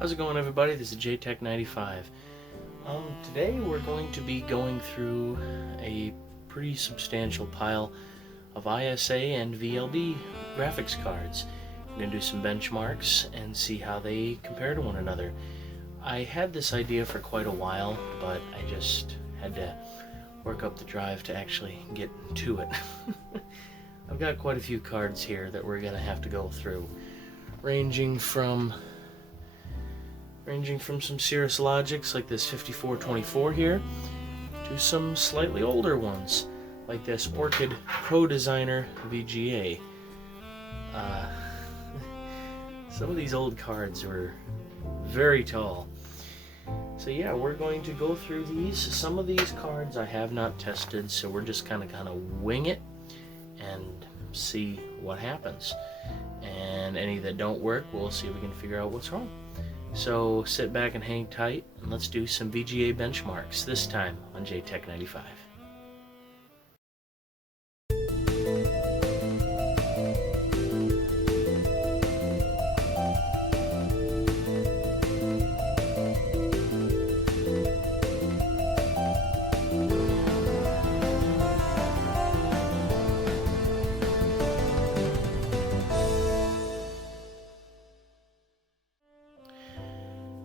How's it going, everybody? This is JTech95. Today we're going to be going through a pretty substantial pile of ISA and VLB graphics cards. I'm going to do some benchmarks and see how they compare to one another. I had this idea for quite a while, but I just had to work up the drive to actually get to it. I've got quite a few cards here that we're going to have to go through, ranging from some serious logics like this 5424 here to some slightly older ones like this Orchid Pro Designer VGA. Some of these old cards were very tall. So yeah, we're going to go through these. Some of these cards I have not tested, so we're just kind of wing it and see what happens. And any that don't work, we'll see if we can figure out what's wrong. So sit back and hang tight, and let's do some VGA benchmarks, this time on JTech95.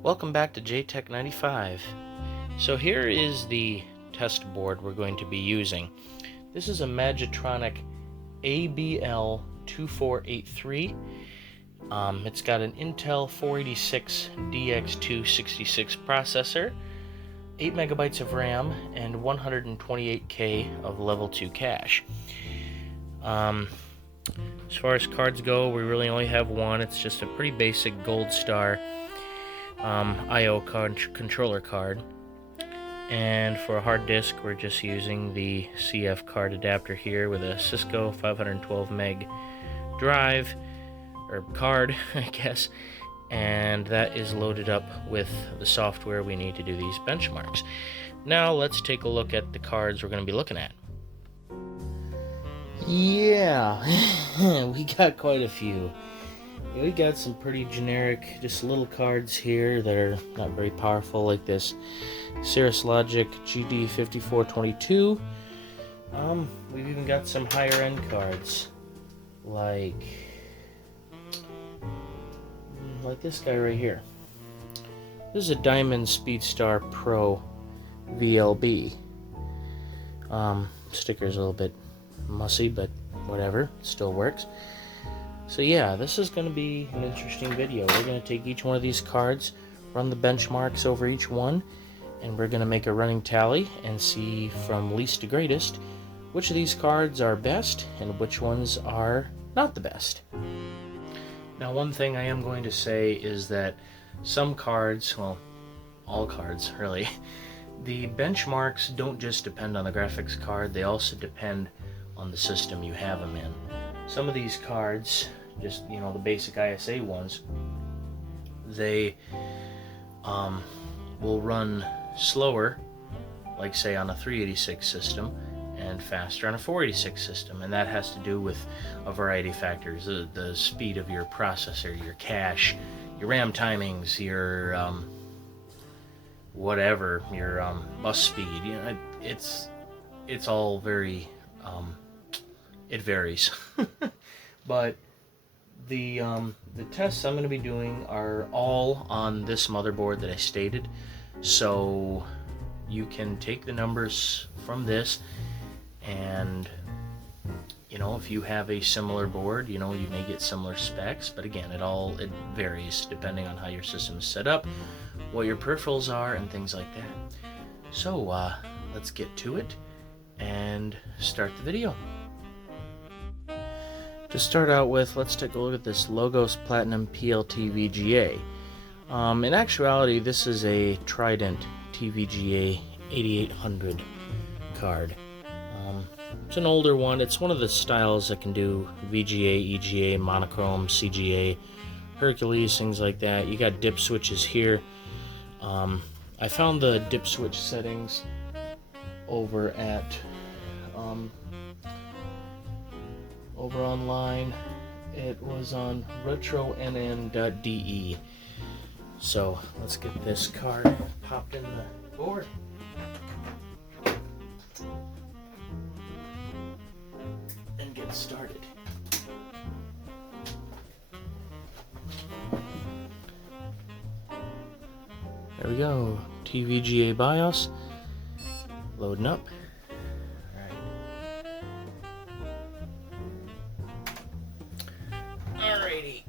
Welcome back to JTech95. So here is the test board we're going to be using. This is a Magitronic ABL2483. It's got an Intel 486 DX266 processor, 8 megabytes of RAM, and 128K of level 2 cache. As far as cards go, we really only have one. It's just a pretty basic Gold Star I/O controller card, and for a hard disk we're just using the CF card adapter here with a Cisco 512 meg drive or card, I guess, and that is loaded up with the software we need to do these benchmarks. Now let's take a look at the cards we're going to be looking at. Yeah, we got quite a few. We got some pretty generic, just little cards here that are not very powerful, like this Cirrus Logic GD5422. We've even got some higher end cards, like this guy right here. This is a Diamond Speedstar Pro VLB. Sticker's a little bit mussy, but whatever, still works. So yeah, this is going to be an interesting video. We're going to take each one of these cards, run the benchmarks over each one, and we're going to make a running tally and see from least to greatest which of these cards are best and which ones are not the best. Now, one thing I am going to say is that some cards, well, all cards really, the benchmarks don't just depend on the graphics card, they also depend on the system you have them in. Some of these cards, just, you know, the basic ISA ones, they will run slower, like say on a 386 system, and faster on a 486 system, and that has to do with a variety of factors: the speed of your processor, your cache, your RAM timings, your whatever, your bus speed. You know, it's all very it varies. But the tests I'm going to be doing are all on this motherboard that I stated, so you can take the numbers from this, and you know, if you have a similar board, you know, you may get similar specs, but again, it varies depending on how your system is set up, what your peripherals are, and things like that. So let's get to it and start the video. To start out with, let's take a look at this Logos Platinum PLT VGA. In actuality, this is a Trident TVGA 8800 card. It's an older one. It's one of the styles that can do VGA, EGA, monochrome, CGA, Hercules, things like that. You got dip switches here. I found the dip switch settings over at over online. It was on retronn.de. So let's get this card popped in the board. And get started. There we go. TVGA BIOS. Loading up. Alrighty.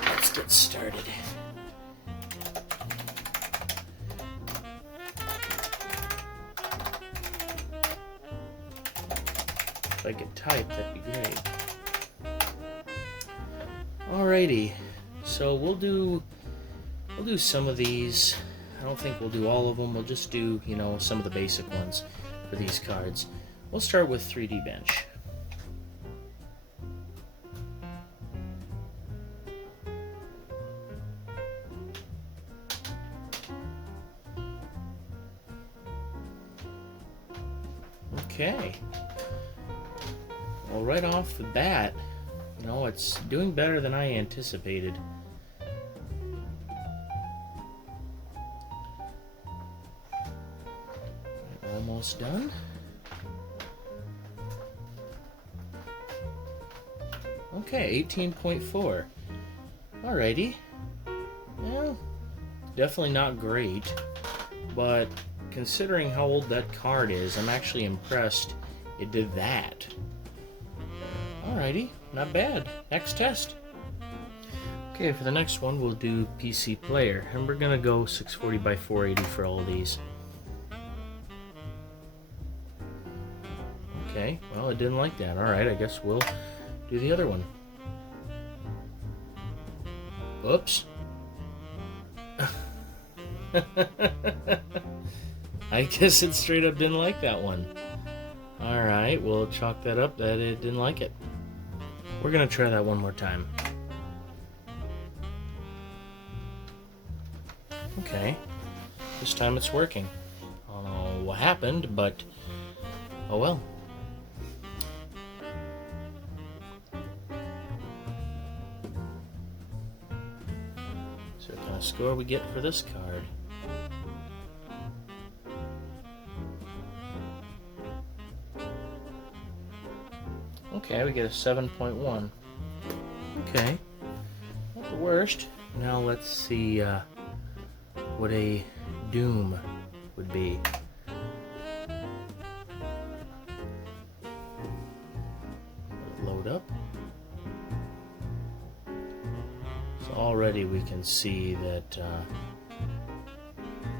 Let's get started. If I could type, that'd be great. Alrighty. So we'll do some of these. I don't think we'll do all of them. We'll just do, you know, some of the basic ones for these cards. We'll start with 3D Bench. Okay. Well, right off the bat, you know, it's doing better than I anticipated. Almost done. Okay, 18.4. Alrighty. Well, definitely not great, but considering how old that card is, I'm actually impressed it did that. Alrighty, not bad. Next test. Okay, for the next one, we'll do PC Player, and we're gonna go 640 by 480 for all of these. Okay, well, it didn't like that. Alright, I guess we'll do the other one. Oops. I guess it straight up didn't like that one. Alright, we'll chalk that up that it didn't like it. We're gonna try that one more time. Okay, this time it's working. I don't know what happened, but oh well. So what kind of score we get for this card? Okay, we get a 7.1. Okay, not the worst. Now let's see what a Doom would be. Load up. So already we can see that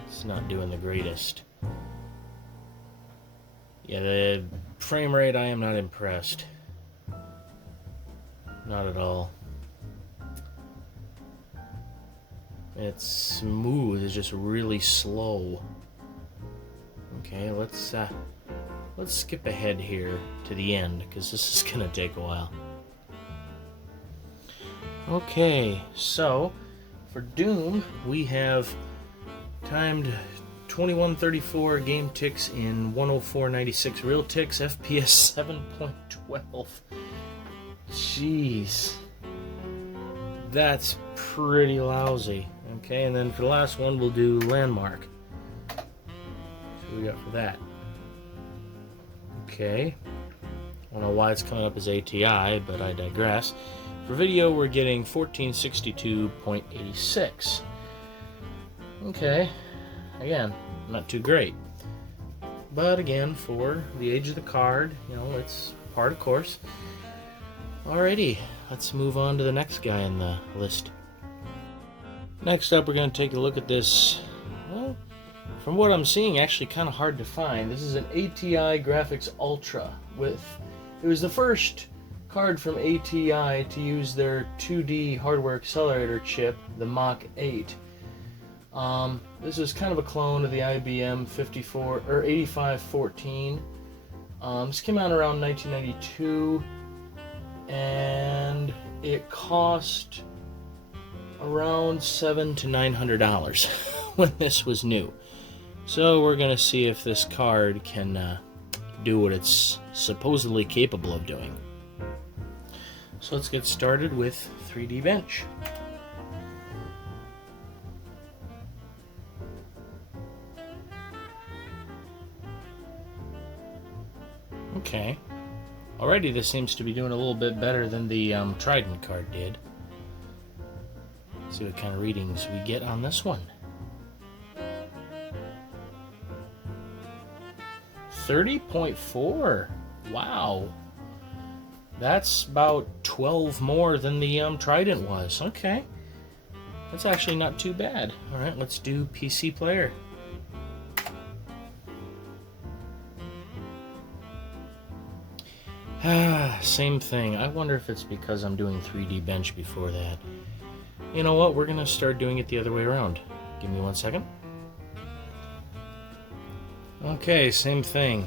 it's not doing the greatest. Yeah, the frame rate, I am not impressed. Not at all. It's smooth, it's just really slow. Okay, let's skip ahead here to the end, because this is gonna take a while. Okay, so for Doom, we have timed 2134 game ticks in 104.96 real ticks, FPS 7.12. Jeez, that's pretty lousy. Okay, and then for the last one, we'll do Landmark. What we got for that? Okay, I don't know why it's coming up as ATI, but I digress. For video, we're getting 1462.86. Okay, again, not too great. But again, for the age of the card, you know, it's part of course. Alrighty, let's move on to the next guy in the list. Next up, we're going to take a look at this, well, from what I'm seeing, actually kind of hard to find. This is an ATI Graphics Ultra with, it was the first card from ATI to use their 2D hardware accelerator chip, the Mach 8. This is kind of a clone of the IBM 8514. This came out around 1992, and it cost around $700 to $900 when this was new. So we're gonna see if this card can do what it's supposedly capable of doing. So let's get started with 3D Bench. Okay. Already this seems to be doing a little bit better than the Trident card did. Let's see what kind of readings we get on this one. 30.4. Wow. That's about 12 more than the Trident was. Okay. That's actually not too bad. Alright, let's do PC Player. Same thing. I wonder if it's because I'm doing 3D Bench before that. You know what? We're going to start doing it the other way around. Give me 1 second. Okay, same thing.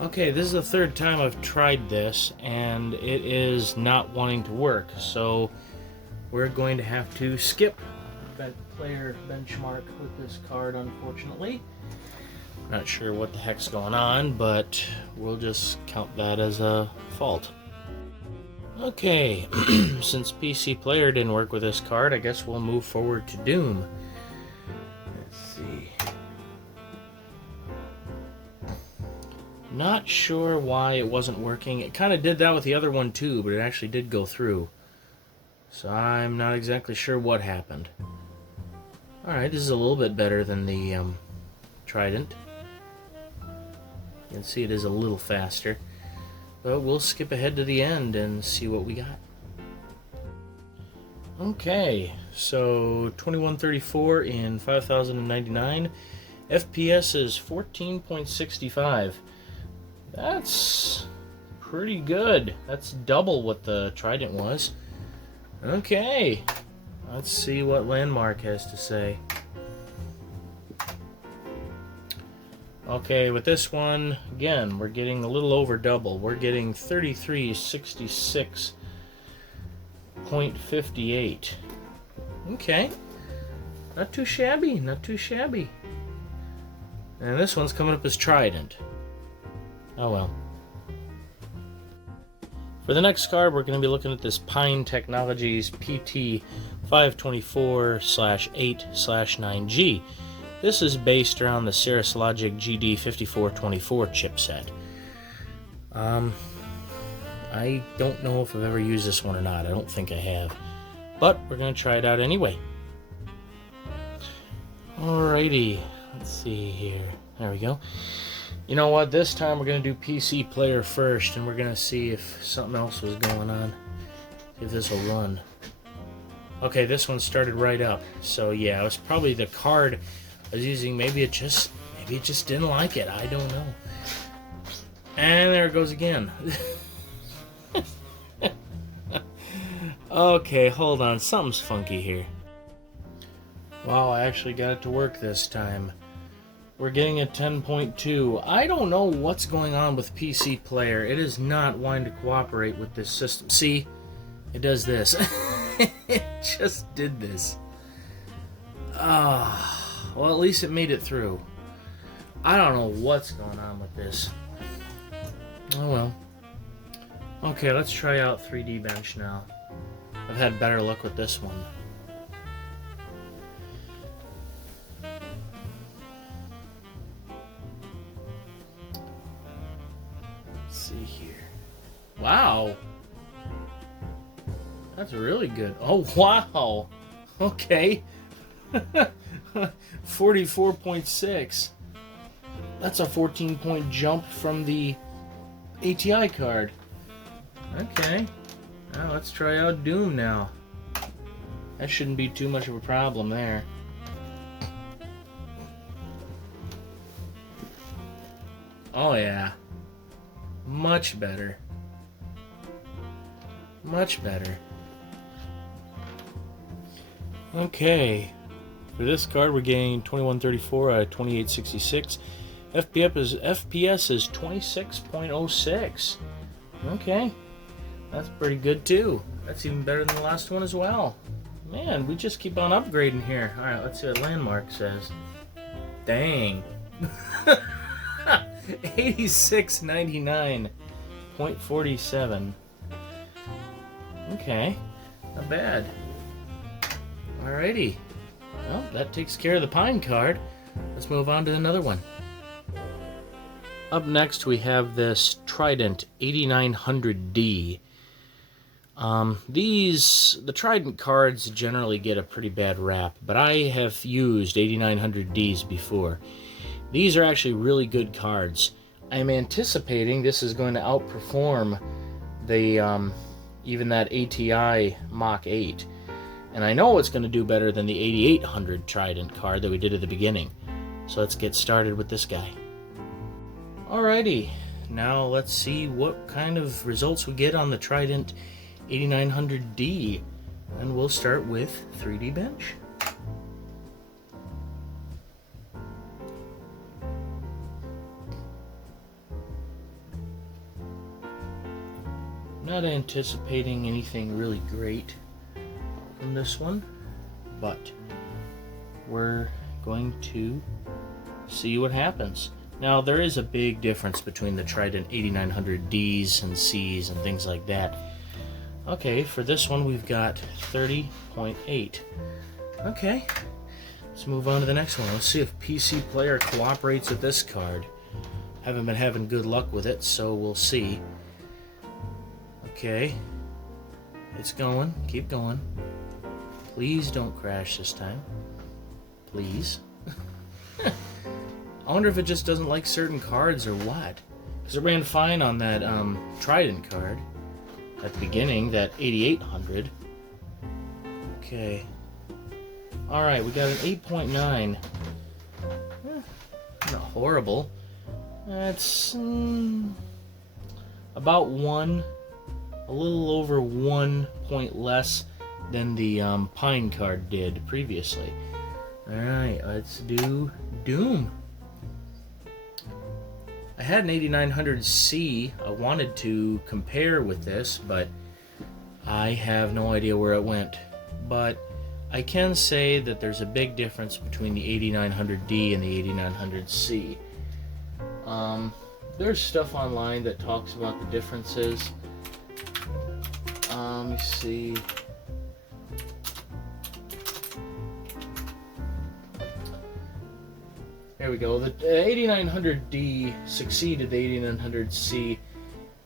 Okay, this is the third time I've tried this, and it is not wanting to work. So we're going to have to skip player benchmark with this card, unfortunately. Not sure what the heck's going on, but we'll just count that as a fault. Okay, since PC Player didn't work with this card, I guess we'll move forward to Doom. Let's see. Not sure why it wasn't working. It kind of did that with the other one too, but it actually did go through. So I'm not exactly sure what happened. Alright, this is a little bit better than the Trident. You can see it is a little faster. But we'll skip ahead to the end and see what we got. Okay, so 2134 in 5099. FPS is 14.65. That's pretty good. That's double what the Trident was. Okay, let's see what Landmark has to say. Okay, with this one, again, we're getting a little over double. We're getting 3366.58. Okay, not too shabby, not too shabby. And this one's coming up as Trident. Oh well. For the next card, we're going to be looking at this Pine Technologies PT 524/8/9G. This is based around the Cirrus Logic GD5424 chipset. I don't know if I've ever used this one or not. I don't think I have. But we're going to try it out anyway. Alrighty. Let's see here. There we go. You know what? This time we're going to do PC Player first, and we're going to see if something else was going on. See if this will run. Okay, this one started right up. So yeah, it was probably the card I was using. Maybe it just didn't like it. I don't know. And there it goes again. Okay, hold on. Something's funky here. Wow, I actually got it to work this time. We're getting a 10.2. I don't know what's going on with PC Player. It is not wanting to cooperate with this system. See? It does this. It just did this. Well, at least it made it through. I don't know what's going on with this. Oh well. Okay, let's try out 3D Bench now. I've had better luck with this one. Let's see here. Wow. That's really good. Oh, wow. Okay. 44.6. That's a 14-point jump from the ATI card. Okay. Now let's try out Doom now. That shouldn't be too much of a problem there. Oh yeah. Much better. Much better. Okay. For this card, we're getting 2134 out of 2866. FPS is 26.06. Okay. That's pretty good too. That's even better than the last one as well. Man, we just keep on upgrading here. Alright, let's see what Landmark says. Dang. 86.99.47. Okay. Not bad. Alrighty. Well, that takes care of the Pine card. Let's move on to another one. Up next we have this Trident 8900D. The Trident cards generally get a pretty bad rap, but I have used 8900Ds before. These are actually really good cards. I'm anticipating this is going to outperform the even that ATI Mach 8. And I know it's going to do better than the 8800 Trident card that we did at the beginning. So let's get started with this guy. Alrighty, now let's see what kind of results we get on the Trident 8900D. And we'll start with 3D Bench. Not anticipating anything really great from this one, but we're going to see what happens. Now, there is a big difference between the Trident 8900Ds and Cs and things like that. Okay, for this one we've got 30.8. Okay, let's move on to the next one. Let's see if PC Player cooperates with this card. Haven't been having good luck with it, so we'll see. Okay, it's going. Keep going. Please don't crash this time. Please. I wonder if it just doesn't like certain cards or what. Because it ran fine on that Trident card at the beginning, that 8800. Okay. Alright, we got an 8.9. Not horrible. That's about 1. A little over 1 point less than the Pine card did previously. Alright, let's do Doom. I had an 8900C I wanted to compare with this, but I have no idea where it went. But I can say that there's a big difference between the 8900D and the 8900C. There's stuff online that talks about the differences. Let me see. There we go. The 8900D succeeded the 8900C.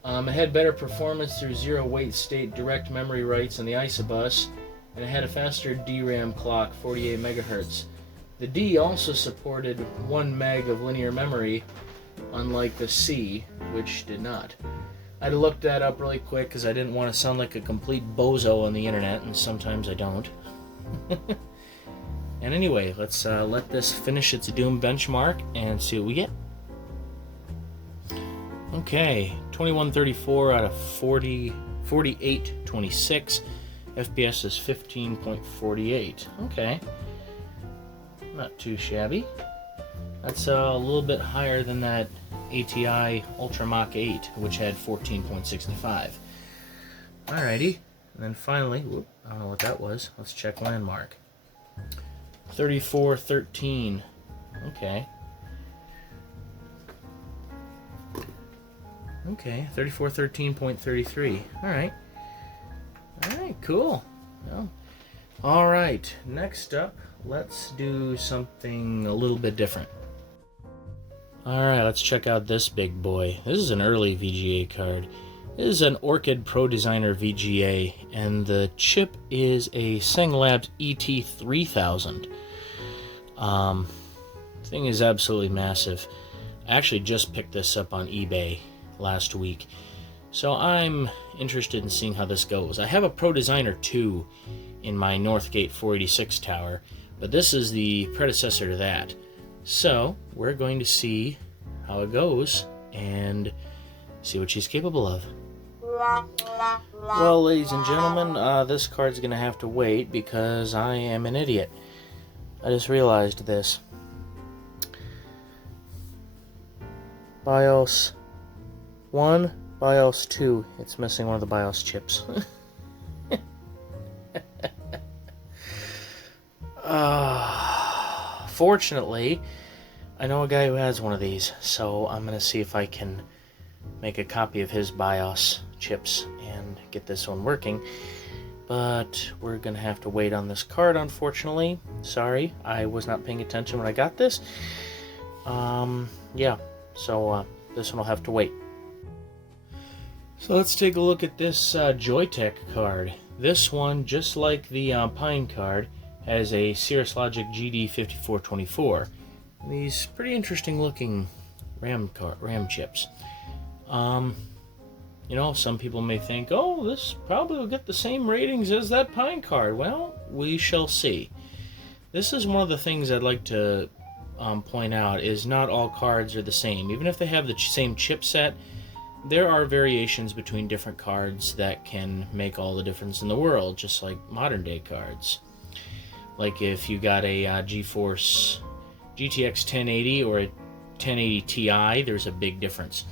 It had better performance through zero wait state direct memory writes on the ISA bus, and it had a faster DRAM clock, 48 megahertz. The D also supported 1 meg of linear memory, unlike the C, which did not. I had to look that up really quick because I didn't want to sound like a complete bozo on the internet, and sometimes I don't. And anyway, let's let this finish its Doom benchmark and see what we get. Okay, 2134 out of 4826. FPS is 15.48. Okay, not too shabby. That's a little bit higher than that ATI Ultra Mach 8, which had 14.65. Alrighty, and then finally, whoop, I don't know what that was. Let's check landmark. 3413. Okay. Okay, 3413.33. Alright. Alright, cool. Well, alright, next up, let's do something a little bit different. Alright, let's check out this big boy. This is an early VGA card. This is an Orchid Pro Designer VGA, and the chip is a Singlabs ET3000. Thing is absolutely massive. I actually just picked this up on eBay last week, so I'm interested in seeing how this goes. I have a Pro Designer 2 in my Northgate 486 tower, but this is the predecessor to that. So we're going to see how it goes and see what she's capable of. Well, ladies and gentlemen, this card's going to have to wait because I am an idiot. I just realized this. BIOS 1, BIOS 2. It's missing one of the BIOS chips. Fortunately, I know a guy who has one of these, so I'm going to see if I can make a copy of his BIOS chips and get this one working. But we're going to have to wait on this card, unfortunately. Sorry, I was not paying attention when I got this. Yeah, so this one will have to wait. So let's take a look at this Joytech card. This one, just like the Pine card, has a Cirrus Logic GD5424. These pretty interesting looking RAM chips. You know, some people may think, oh, this probably will get the same ratings as that Pine card. Well, we shall see. This is one of the things I'd like to point out, is not all cards are the same. Even if they have the same chipset, there are variations between different cards that can make all the difference in the world, just like modern day cards. Like if you got a GeForce GTX 1080 or a 1080 Ti, there's a big difference.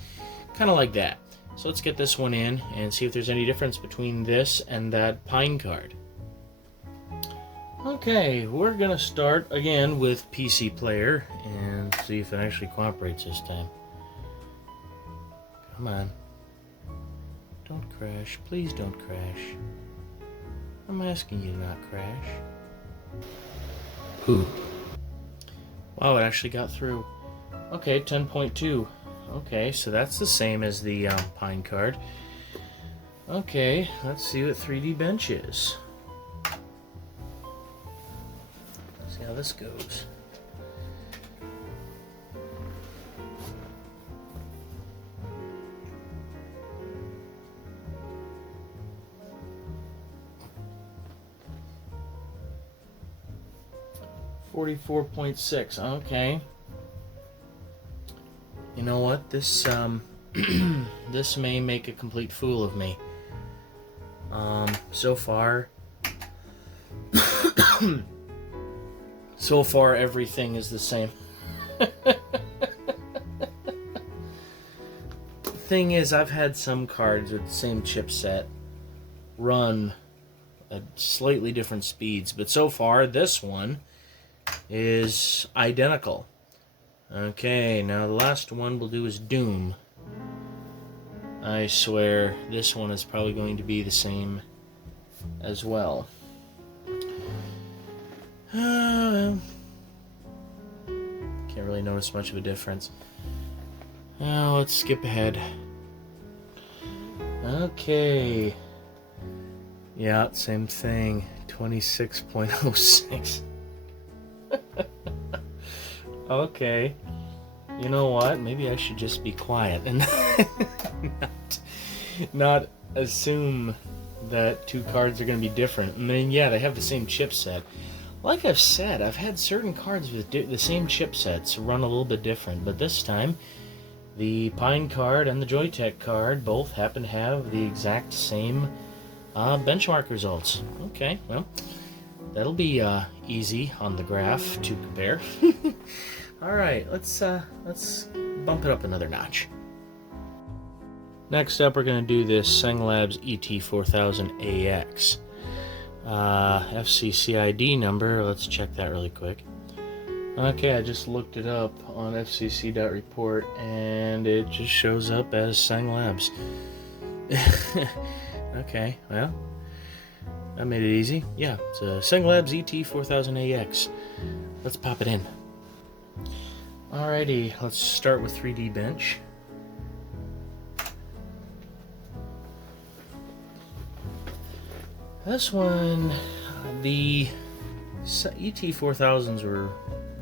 Kind of like that. So let's get this one in and see if there's any difference between this and that Pine card. Okay, we're going to start again with PC Player and see if it actually cooperates this time. Come on. Don't crash. Please don't crash. I'm asking you to not crash. Poop. Wow, it actually got through. Okay, 10.2. Okay, so that's the same as the Pine card. Okay, let's see what 3D Bench is. See how this goes. .6. Okay. You know what? This this may make a complete fool of me. So far everything is the same. The thing is, I've had some cards with the same chipset run at slightly different speeds, but so far this one is identical. Okay, now the last one we'll do is Doom. I swear this one is probably going to be the same as well. Can't really notice much of a difference. Now let's skip ahead. Okay. Yeah, same thing. 26.06. Okay. You know what? Maybe I should just be quiet and not assume that two cards are going to be different. And then, yeah, they have the same chipset. Like I've said, I've had certain cards with the same chipsets run a little bit different, but this time, the Pine card and the Joytech card both happen to have the exact same benchmark results. Okay, well, that'll be easy on the graph to compare. All right, let's bump it up another notch. Next up, we're going to do this Senglabs ET4000AX. FCC ID number, let's check that really quick. Okay, I just looked it up on fcc.report, and it just shows up as Senglabs. Okay, well, that made it easy. Yeah, it's a Senglabs ET4000AX. Let's pop it in. Alrighty, let's start with 3D Bench. This one, the ET4000s were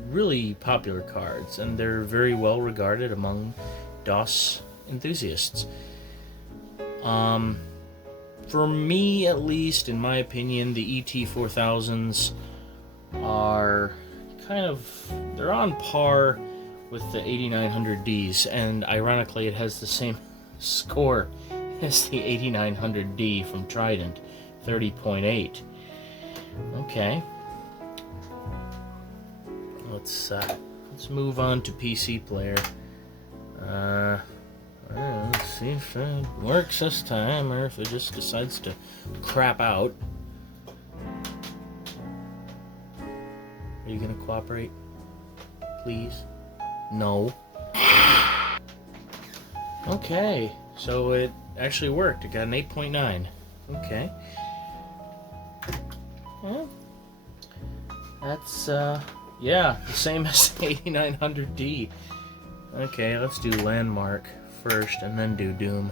really popular cards, and they're very well regarded among DOS enthusiasts. For me, at least, in my opinion, the ET4000s are they're on par with the 8900Ds, and ironically it has the same score as the 8900D from Trident, 30.8. Okay. Let's move on to PC Player. Let's see if it works this time, or if it just decides to crap out. Are you gonna cooperate? Please? No. Okay, so it actually worked. It got an 8.9. Okay. Well, that's, yeah, the same as the 8900D. Okay, let's do Landmark first and then do Doom.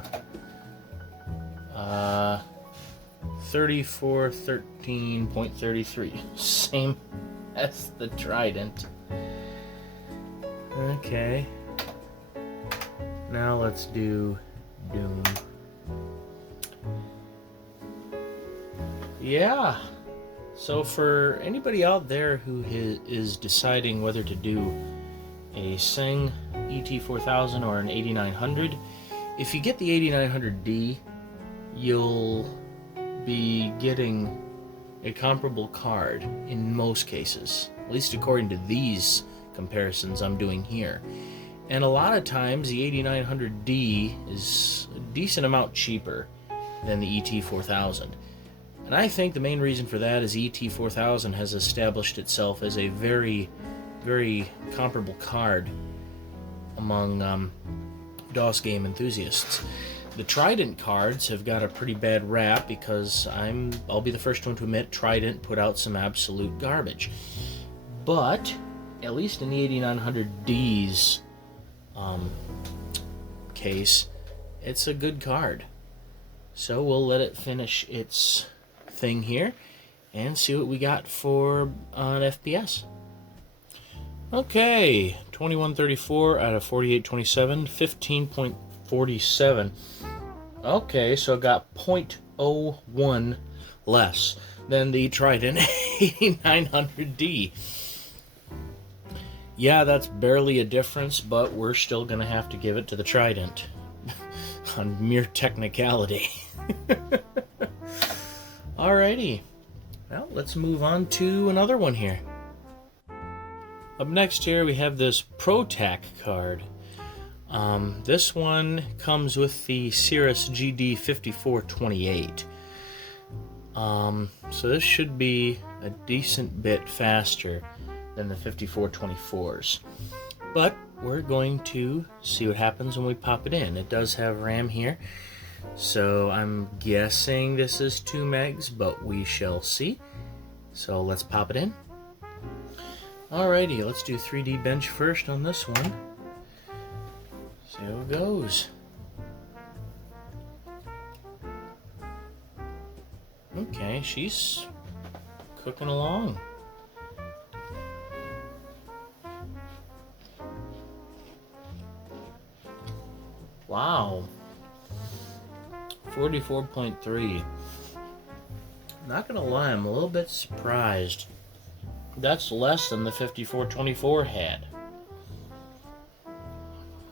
3413.33. Same as the Trident. Okay. Now let's do Doom. Yeah. So for anybody out there who is deciding whether to do a Sing ET4000 or an 8900, if you get the 8900D, you'll be getting a comparable card in most cases, at least according to these comparisons I'm doing here. And a lot of times the 8900D is a decent amount cheaper than the ET4000. And I think the main reason for that is ET4000 has established itself as a very, very comparable card among DOS game enthusiasts. The Trident cards have got a pretty bad rap because I'll be the first one to admit Trident put out some absolute garbage. But at least in the 8900D's case, it's a good card. So we'll let it finish its thing here and see what we got for an FPS. Okay, 2134 out of 4827, 15.47. Okay, so it got 0.01 less than the Trident 8900D. Yeah, that's barely a difference, but we're still going to have to give it to the Trident on mere technicality. Alrighty, well, let's move on to another one here. Up next here we have this ProTac card. This one comes with the Cirrus GD5428. So this should be a decent bit faster than the 5424s. But we're going to see what happens when we pop it in. It does have RAM here, so I'm guessing this is 2 megs, but we shall see. So let's pop it in. Alrighty, let's do 3D bench first on this one. See how it goes. Okay, she's cooking along. Wow. 44.3. Not gonna lie, I'm a little bit surprised. That's less than the 5424 had.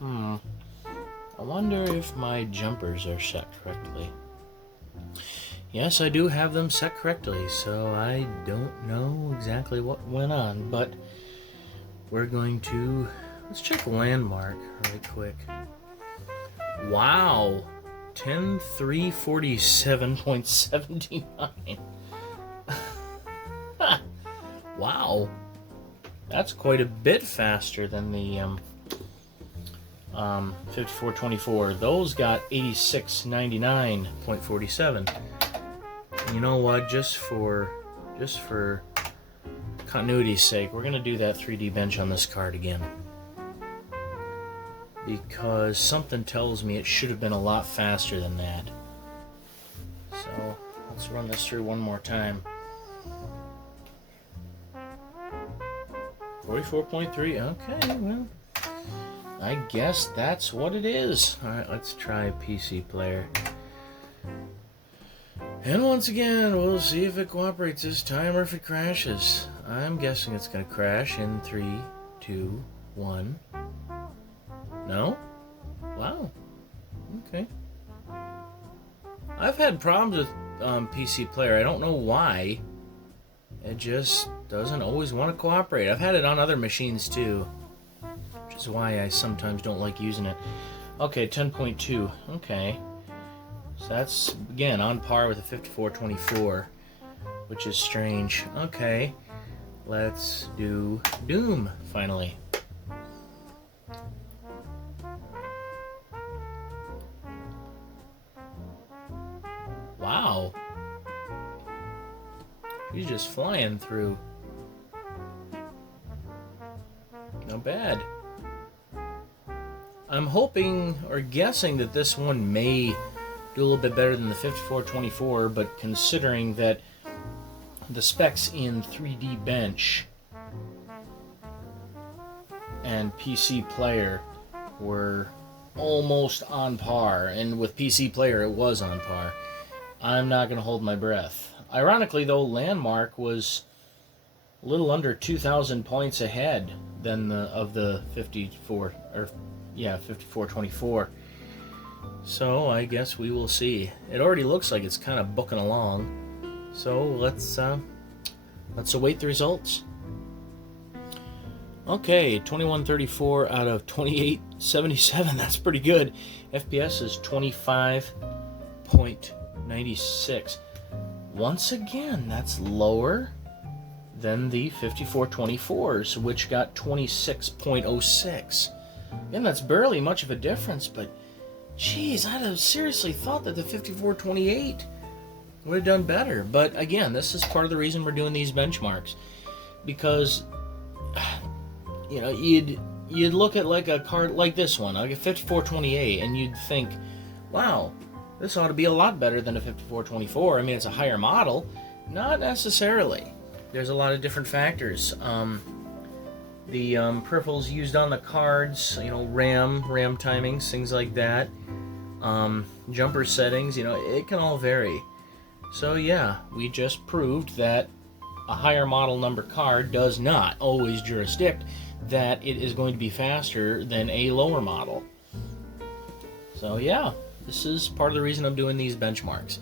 I wonder if my jumpers are set correctly. Yes, I do have them set correctly, so I don't know exactly what went on, but we're going to... Let's check Landmark really quick. Wow! 10347.79. Wow, that's quite a bit faster than the 5424. Those got 8699.47. You know what? Just for continuity's sake, we're gonna do that 3D bench on this card again, because something tells me it should have been a lot faster than that. So let's run this through one more time. 44.3, okay, well, I guess that's what it is. Alright, let's try PC Player. And once again, we'll see if it cooperates this time or if it crashes. I'm guessing it's going to crash in 3, 2, 1. No? Wow. Okay. I've had problems with PC Player. I don't know why. It just doesn't always want to cooperate. I've had it on other machines too, which is why I sometimes don't like using it. Okay, 10.2. Okay. So that's, again, on par with the 5424, which is strange. Okay. Let's do Doom, finally. Wow. He's just flying through. Not bad. I'm hoping or guessing that this one may do a little bit better than the 5424, but considering that the specs in 3D Bench and PC Player were almost on par, and with PC Player it was on par, I'm not going to hold my breath. Ironically though, Landmark was a little under 2,000 points ahead than the 5424. So I guess we will see. It already looks like it's kind of booking along. So let's await the results. Okay, 2134 out of 2877. That's pretty good. FPS is 25.96. Once again, that's lower than the 5424s, which got 26.06. Again, that's barely much of a difference, but geez, I'd have seriously thought that the 5428 would have done better. But again, this is part of the reason we're doing these benchmarks, because you know, you'd look at like a card like this one, like a 5428, and you'd think, wow, this ought to be a lot better than a 5424. I mean, it's a higher model. Not necessarily. There's a lot of different factors. The peripherals used on the cards, you know, RAM timings, things like that. Jumper settings, you know, it can all vary. So yeah, we just proved that a higher model number card does not always jurisdict that it is going to be faster than a lower model. So yeah, this is part of the reason I'm doing these benchmarks.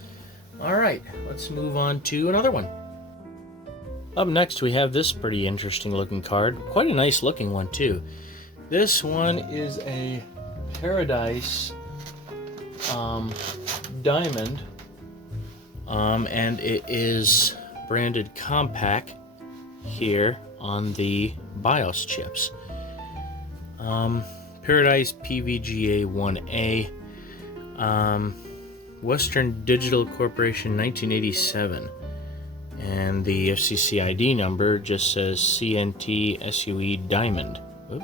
Alright, let's move on to another one. Up next we have this pretty interesting looking card. Quite a nice looking one too. This one is a Paradise Diamond, and it is branded Compact here on the BIOS chips. Paradise PVGA 1A, Western Digital Corporation 1987, and the FCC ID number just says CNT SUE Diamond. Oop.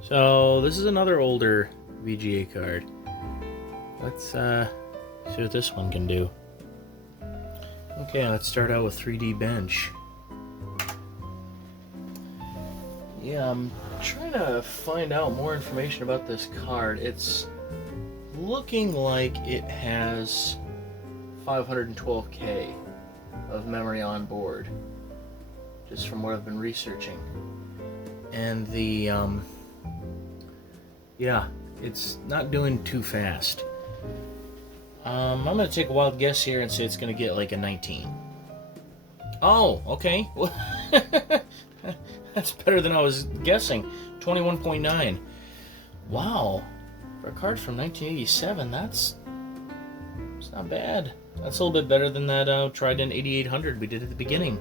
So this is another older VGA card. Let's see what this one can do. Okay, let's start out with 3D Bench. Yeah, I'm trying to find out more information about this card. It's looking like it has 512K of memory on board, just from what I've been researching. And the, yeah, it's not doing too fast. I'm going to take a wild guess here and say it's going to get like a 19. Oh, okay. That's better than I was guessing. 21.9. Wow. For a card from 1987, it's not bad. That's a little bit better than that Trident 8800 we did at the beginning.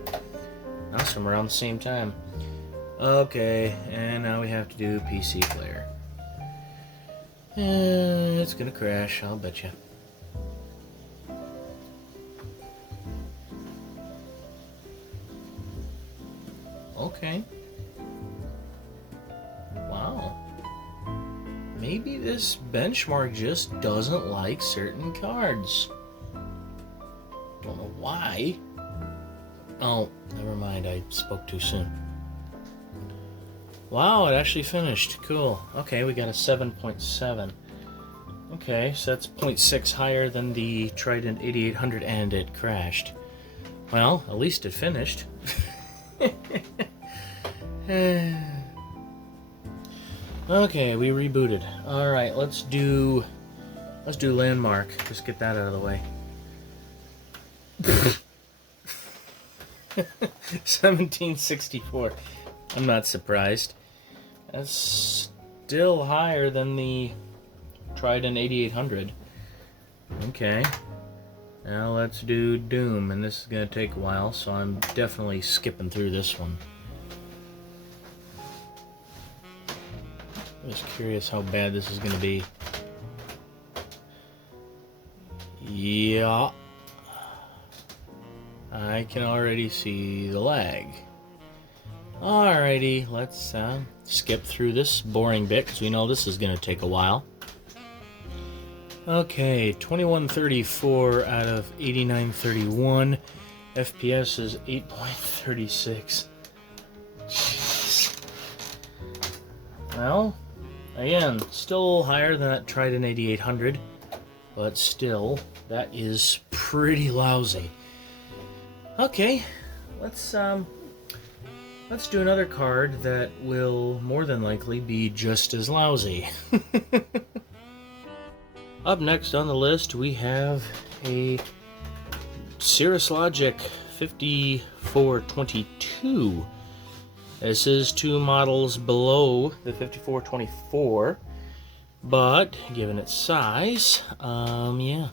That's from around the same time. Okay, and now we have to do PC Player. It's going to crash, I'll bet you. Okay. Wow. Maybe this benchmark just doesn't like certain cards. Don't know why. Oh, never mind, I spoke too soon. Wow, it actually finished. Cool. Okay, we got a 7.7. Okay, so that's 0.6 higher than the Trident 8800, and it crashed. Well, at least it finished. Okay, we rebooted. Alright, let's do Landmark. Just get that out of the way. 1764. I'm not surprised. That's still higher than the Trident 8800. Okay. Now let's do Doom, and this is going to take a while, so I'm definitely skipping through this one. I'm just curious how bad this is going to be. Yeah. I can already see the lag. Alrighty, let's skip through this boring bit because we know this is going to take a while. Okay, 2134 out of 8931. FPS is 8.36. Jeez. Well, again, still higher than that Trident 8800, but still, that is pretty lousy. Okay, let's do another card that will more than likely be just as lousy. Up next on the list, we have a Cirrus Logic 5422. This is 2 models below the 5424, but given its size, yeah,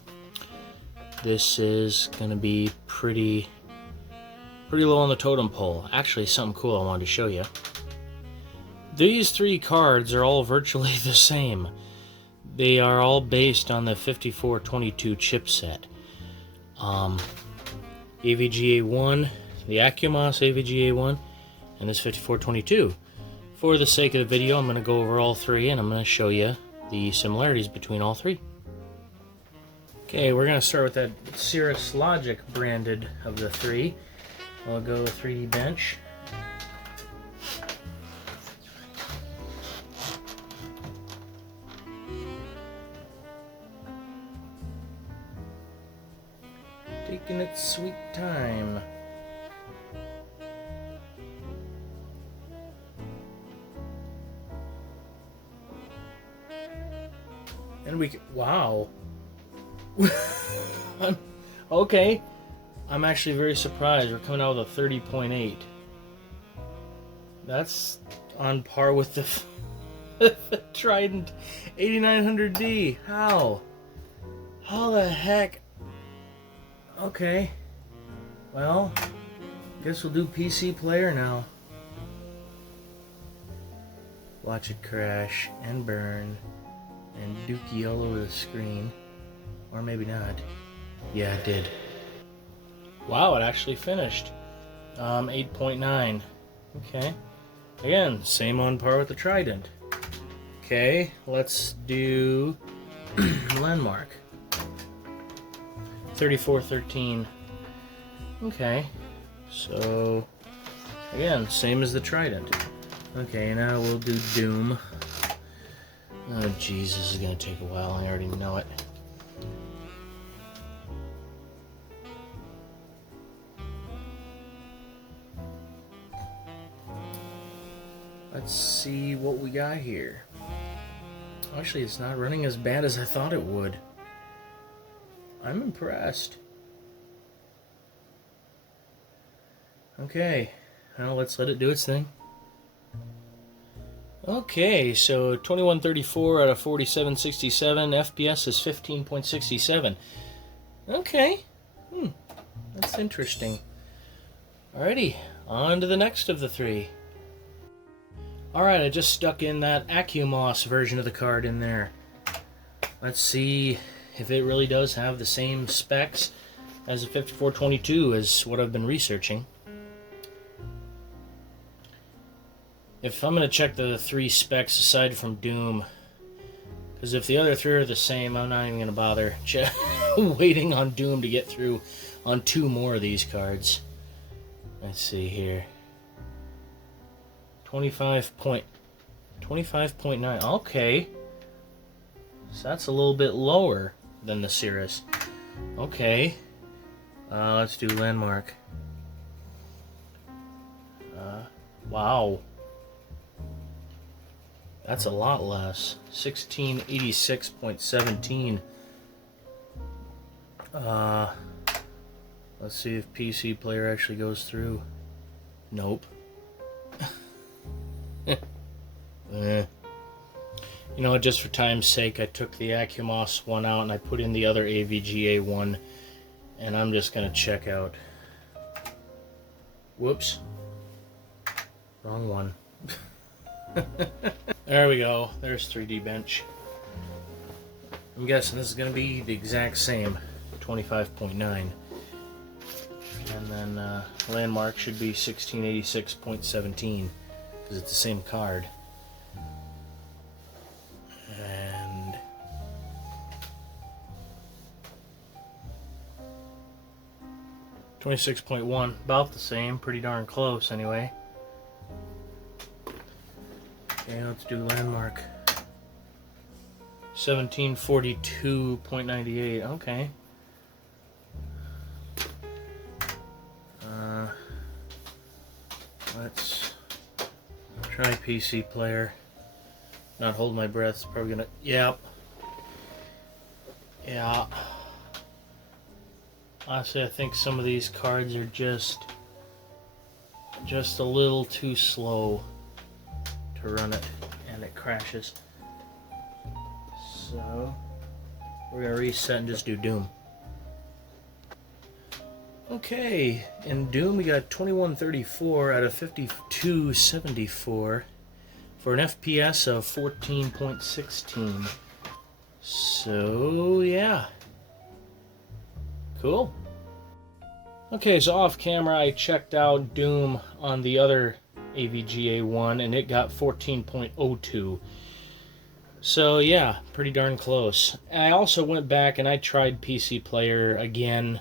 this is going to be pretty low on the totem pole. Actually, something cool I wanted to show you. These 3 cards are all virtually the same. They are all based on the 5422 chipset. AVGA1, the Acumoss AVGA1, and this 5422. For the sake of the video, I'm going to go over all 3, and I'm going to show you the similarities between all 3. Okay, we're going to start with that Cirrus Logic branded of the 3. I'll go 3D bench. Taking its sweet time. And wow. Okay. I'm actually very surprised. We're coming out with a 30.8. That's on par with the Trident 8900D. How? How the heck? Okay. Well, guess we'll do PC player now. Watch it crash and burn and dookie all over the screen. Or maybe not. Yeah, it did. Wow, it actually finished. 8.9. Okay. Again, same on par with the Trident. Okay, let's do Landmark. 3413. Okay. So, again, same as the Trident. Okay, now we'll do Doom. Oh, jeez, this is going to take a while. I already know it. Let's see what we got here. Actually, it's not running as bad as I thought it would. I'm impressed. Okay, well, let's let it do its thing. Okay, so 2134 out of 4767, FPS is 15.67. Okay, that's interesting. Alrighty, on to the next of the 3. Alright, I just stuck in that Acumoss version of the card in there. Let's see if it really does have the same specs as the 5422 as what I've been researching. If I'm going to check the 3 specs aside from Doom, because if the other 3 are the same, I'm not even going to bother waiting on Doom to get through on 2 more of these cards. Let's see here. 25.9. Okay. So that's a little bit lower than the Cirrus. Okay. Let's do Landmark. Wow. That's a lot less. 1686.17. Let's see if PC player actually goes through. Nope. You know, just for time's sake, I took the Acumoss one out and I put in the other AVGA one, and I'm just gonna check out. Whoops. Wrong one. There we go. There's 3D bench. I'm guessing this is gonna be the exact same, 25.9. And And landmark should be 1686.17 because it's the same card. And $26.1, about the same, pretty darn close anyway. Okay, let's do landmark. 1742.98, okay. Let's try PC player. Not hold my breath, it's probably gonna, yeah. Honestly, I think some of these cards are just a little too slow to run it, and it crashes. So we're gonna reset and just do Doom. Okay, in Doom we got 2134 out of 5274 for an FPS of 14.16. So yeah, cool. Okay, so off camera I checked out Doom on the other AVGA one and it got 14.02. So yeah, pretty darn close. I also went back and I tried PC Player again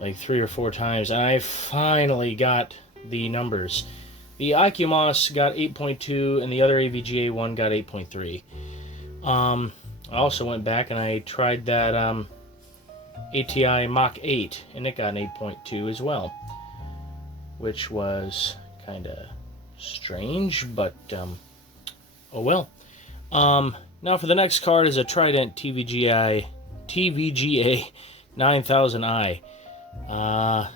like 3 or 4 times, and I finally got the numbers. The IQMOS got 8.2 and the other AVGA one got 8.3. I also went back and I tried that ATI Mach 8 and it got an 8.2 as well, which was kind of strange, but oh well. Now for the next card is a Trident TVGA 9000i. I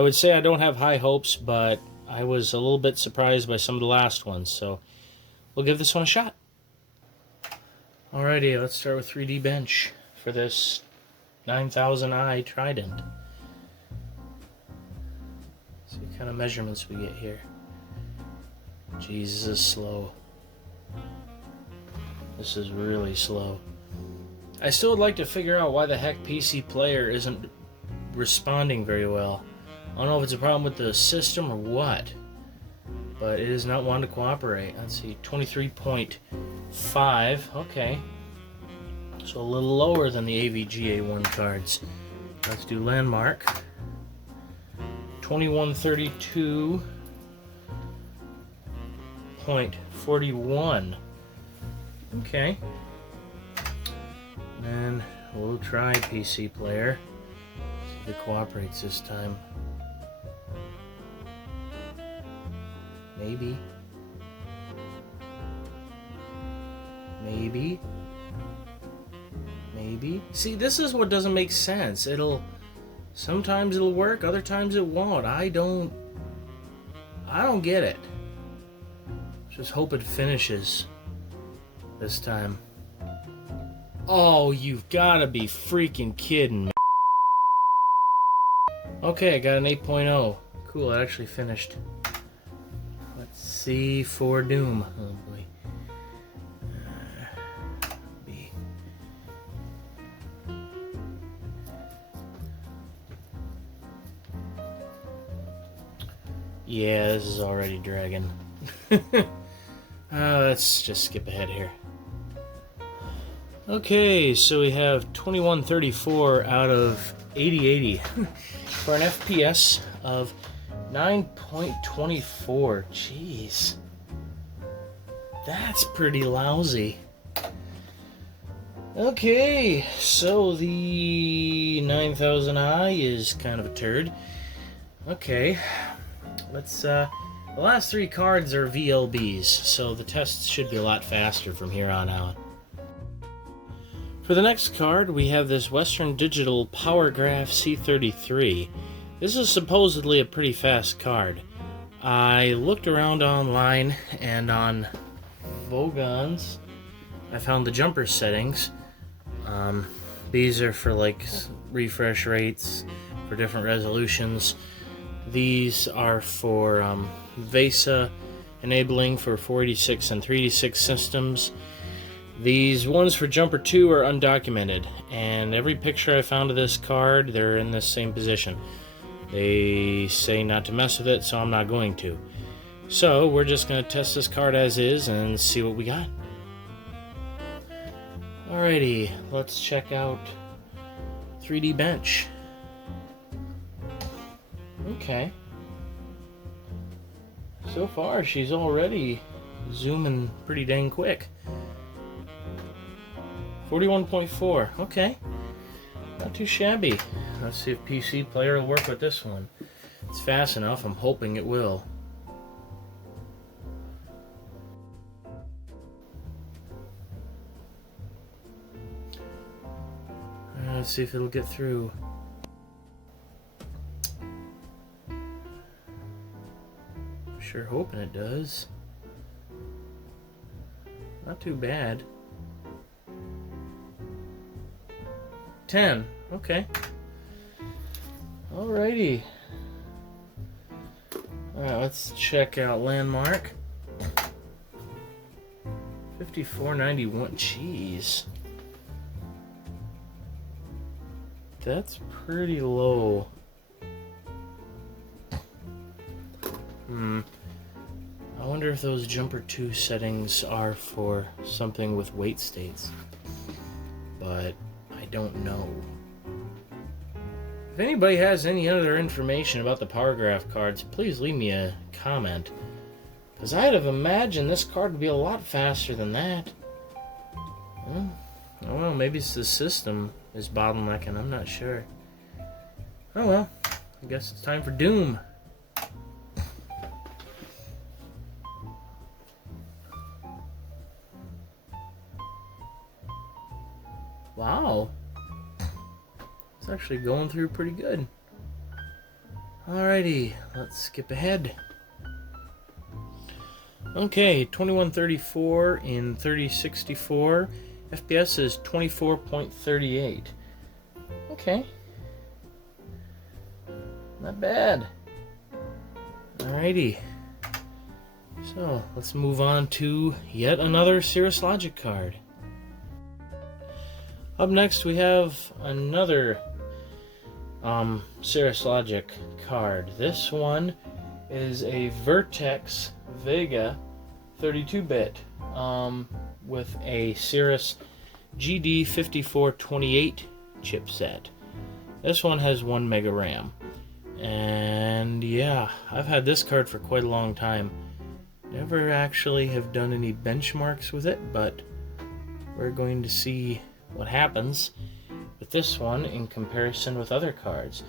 would say I don't have high hopes, but I was a little bit surprised by some of the last ones, so we'll give this one a shot. Alrighty, let's start with 3D Bench for this 9000i Trident. See what kind of measurements we get here. Jesus, this is slow. This is really slow. I still would like to figure out why the heck PC Player isn't responding very well. I don't know if it's a problem with the system or what, but it is not wanting to cooperate. Let's see, 23.5, okay. So a little lower than the AVGA1 cards. Let's do landmark. 2132.41. Okay. And we'll try PC Player. See if it cooperates this time. Maybe. Maybe. Maybe. See, this is what doesn't make sense. Sometimes it'll work, other times it won't. I don't get it. Just hope it finishes this time. Oh, you've got to be freaking kidding me. Okay, I got an 8.0. Cool, it actually finished. Let's see for Doom. Oh boy. B. Yeah, this is already dragging. Let's just skip ahead here. Okay, so we have 2134 out of 8080 for an FPS of 9.24. Jeez. That's pretty lousy. Okay, so the 9000i is kind of a turd. Okay, let's, the last 3 cards are VLBs, so the tests should be a lot faster from here on out. For the next card, we have this Western Digital PowerGraph C33. This is supposedly a pretty fast card. I looked around online and on Vogons, I found the jumper settings. These are for like refresh rates for different resolutions. These are for VESA enabling for 486 and 386 systems. These ones for Jumper 2 are undocumented, and every picture I found of this card, they're in the same position. They say not to mess with it, so I'm not going to. So we're just going to test this card as is and see what we got. Alrighty, let's check out 3D Bench. Okay. So far, she's already zooming pretty dang quick. 41.4. Okay. Not too shabby. Let's see if PC Player will work with this one. It's fast enough. I'm hoping it will. Let's see if it'll get through. Sure hoping it does. Not too bad. 10. Okay. Alrighty. Alright, let's check out Landmark. 54.91. Jeez. That's pretty low. I wonder if those jumper 2 settings are for something with weight states. But I don't know. If anybody has any other information about the Power Graph cards, please leave me a comment. Because I'd have imagined this card would be a lot faster than that. Well, maybe it's the system is bottlenecking, I'm not sure. Oh well, I guess it's time for Doom. Wow. It's actually going through pretty good. Alrighty, let's skip ahead. Okay, 2134 in 3064. FPS is 24.38. Okay. Not bad. Alrighty. So, let's move on to yet another Cirrus Logic card. Up next we have another Cirrus Logic card. This one is a Vertex Vega 32-bit with a Cirrus GD5428 chipset. This one has 1 mega RAM. And yeah, I've had this card for quite a long time. Never actually have done any benchmarks with it, but we're going to see what happens with this one in comparison with other cards.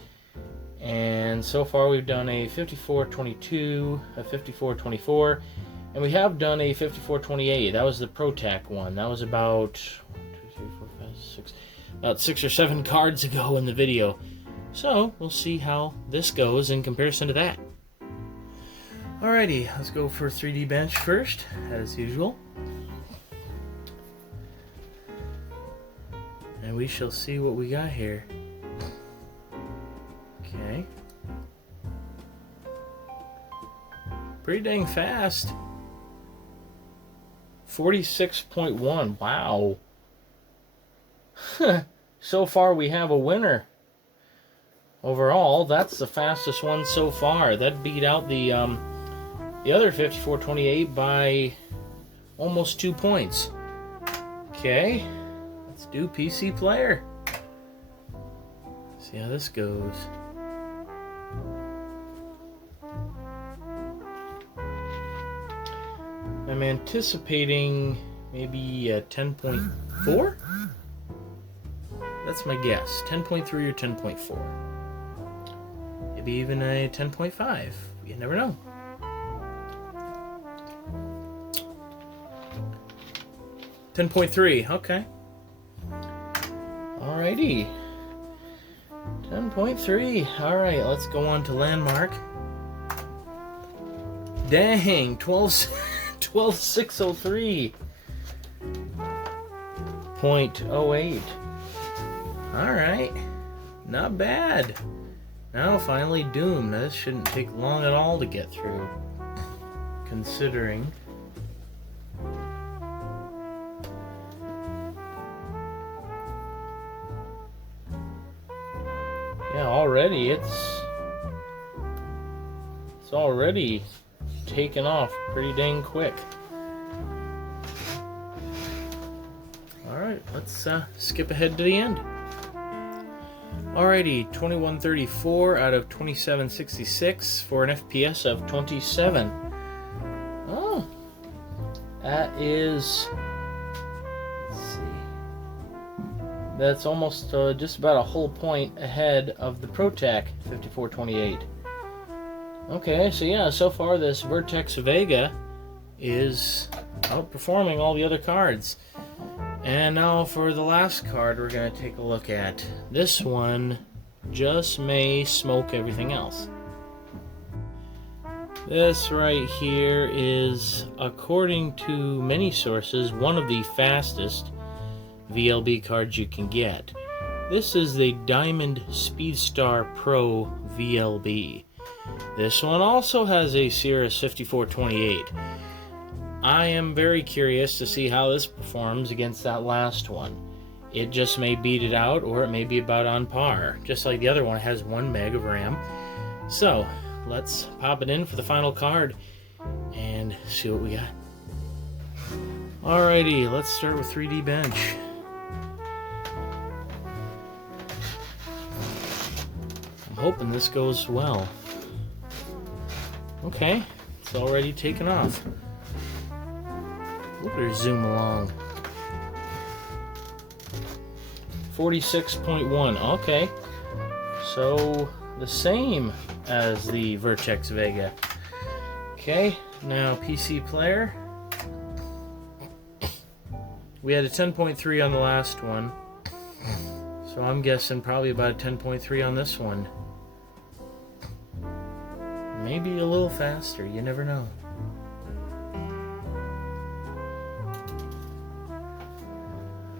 And so far we've done a 5422, a 5424, and we have done a 5428. That was the ProTac one. That was about 6 or 7 cards ago in the video. So we'll see how this goes in comparison to that. Alrighty, let's go for 3D Bench first, as usual. And we shall see what we got here. Okay. Pretty dang fast. 46.1. Wow. So far we have a winner. Overall, that's the fastest one so far. That beat out the other 5428 by almost 2 points. Okay. Let's do PC Player. See how this goes. I'm anticipating maybe a 10.4? That's my guess. 10.3 or 10.4. Maybe even a 10.5. You never know. $10.3, okay. Alrighty. 10.3. Alright, let's go on to Landmark. Dang, 12603. 0.08. Alright. Not bad. Now finally Doom. Now, this shouldn't take long at all to get through. Considering. Yeah, already it's It's already taken off pretty dang quick. Alright, let's skip ahead to the end. Alrighty, 2134 out of 2766 for an FPS of 27. Oh, that is, let's see, that's almost just about a whole point ahead of the ProTac 5428. Okay, so yeah, so far this Vertex Vega is outperforming all the other cards. And now for the last card we're going to take a look at. This one just may smoke everything else. This right here is, according to many sources, one of the fastest VLB cards you can get. This is the Diamond Speedstar Pro VLB. This one also has a Cirrus 5428. I am very curious to see how this performs against that last one. It just may beat it out, or it may be about on par. Just like the other one has 1 meg of RAM. So, let's pop it in for the final card and see what we got. Alrighty, let's start with 3D Bench. I'm hoping this goes well. Okay, it's already taken off. Look at her zoom along. 46.1, okay. So, the same as the Vertex Vega. Okay, now PC player. We had a 10.3 on the last one. So I'm guessing probably about a 10.3 on this one. Maybe a little faster, you never know.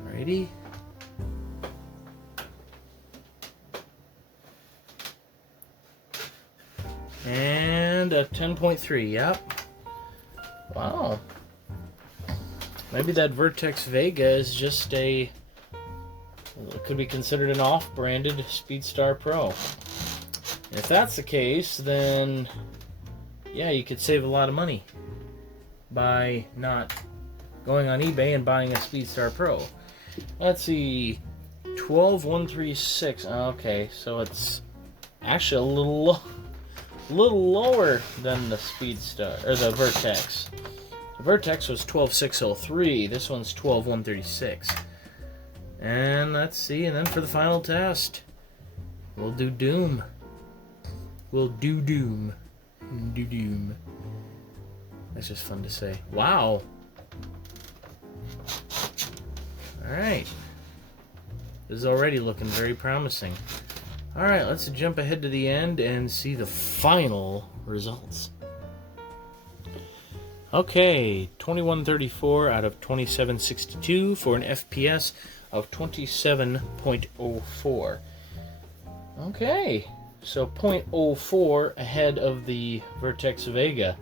Alrighty. And a 10.3, yep. Wow. Maybe that Vertex Vega is just a, could be considered an off-branded Speedstar Pro. If that's the case, then yeah, you could save a lot of money by not going on eBay and buying a Speedstar Pro. Let's see, 12136. Okay, so it's actually a little lower than the Speedstar or the Vertex. The Vertex was 12603. This one's 12136. And let's see, and then for the final test, we'll do Doom. We'll do Doom. Do Doom. That's just fun to say. Wow. Alright. This is already looking very promising. Alright, let's jump ahead to the end and see the final results. Okay, 2134 out of 2762 for an FPS of 27.04. Okay, so 0.04 ahead of the Vertex Vega.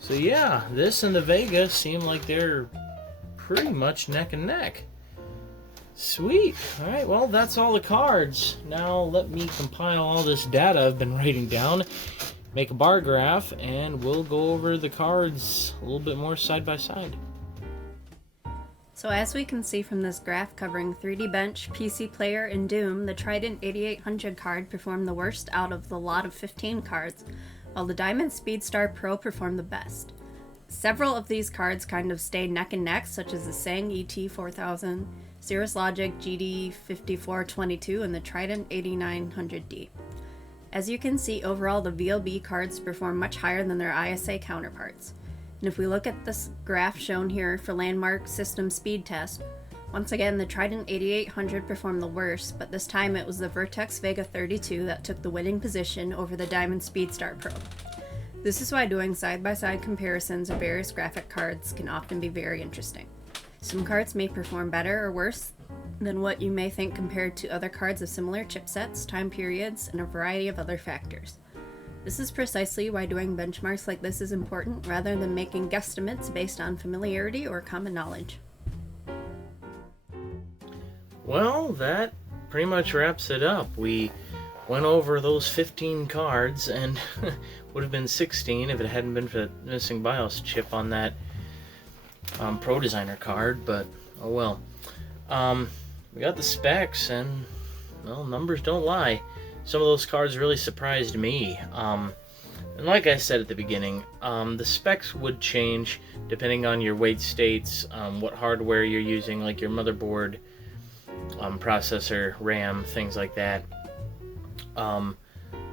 So yeah, this and the Vega seem like they're pretty much neck and neck. Sweet. Alright, well, that's all the cards. Now let me compile all this data I've been writing down, make a bar graph, and we'll go over the cards a little bit more side by side. So as we can see from this graph covering 3D Bench, PC Player, and Doom, the Trident 8800 card performed the worst out of the lot of 15 cards, while the Diamond Speedstar Pro performed the best. Several of these cards kind of stayed neck and neck, such as the Sang ET4000, Cirrus Logic GD5422, and the Trident 8900D. As you can see, overall the VLB cards perform much higher than their ISA counterparts. And if we look at this graph shown here for Landmark System Speed Test, once again the Trident 8800 performed the worst, but this time it was the Vertex Vega 32 that took the winning position over the Diamond Speedstar Pro. This is why doing side-by-side comparisons of various graphic cards can often be very interesting. Some cards may perform better or worse than what you may think compared to other cards of similar chipsets, time periods, and a variety of other factors. This is precisely why doing benchmarks like this is important, rather than making guesstimates based on familiarity or common knowledge. Well, that pretty much wraps it up. We went over those 15 cards, and would have been 16 if it hadn't been for the missing BIOS chip on that Pro Designer card, but oh well. We got the specs, and well, numbers don't lie. Some of those cards really surprised me. And like I said at the beginning, the specs would change depending on your weight states, what hardware you're using, like your motherboard, processor, RAM, things like that.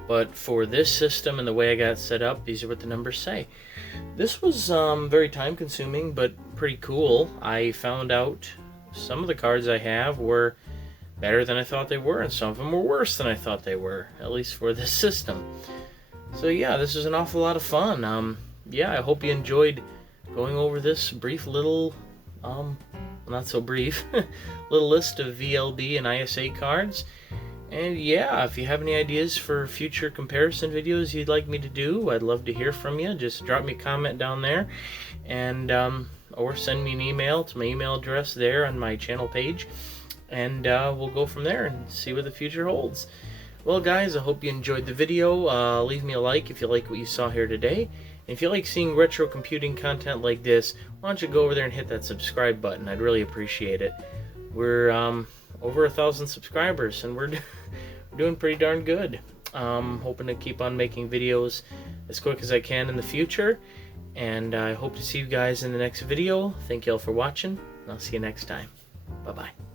But for this system and the way I got it set up, these are what the numbers say. This was very time consuming, but pretty cool. I found out some of the cards I have were better than I thought they were, and some of them were worse than I thought they were, at least for this system. So yeah, this is an awful lot of fun. Yeah, I hope you enjoyed going over this brief little, not so brief, little list of VLB and ISA cards. And yeah, if you have any ideas for future comparison videos you'd like me to do, I'd love to hear from you. Just drop me a comment down there, and or send me an email to my email address there on my channel page, and we'll go from there and see what the future holds. Well guys, I hope you enjoyed the video. Leave me a like if you like what you saw here today. And if you like seeing retro computing content like this, why don't you go over there and hit that subscribe button? I'd really appreciate it. We're over 1,000 subscribers, and we're doing pretty darn good. Hoping to keep on making videos as quick as I can in the future. And I hope to see you guys in the next video. Thank you all for watching, and I'll see you next time. Bye-bye.